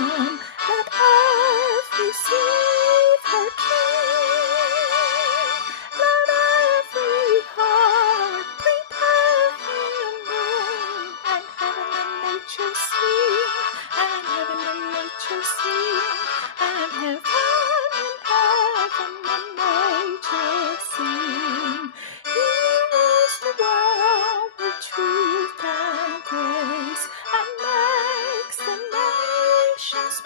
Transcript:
come. Let earth receive her King. Let every heart prepare him room, and heaven and nature sing, and heaven and nature sing, and heaven and nature sing. He rules the world with truth and grace, and makes the nations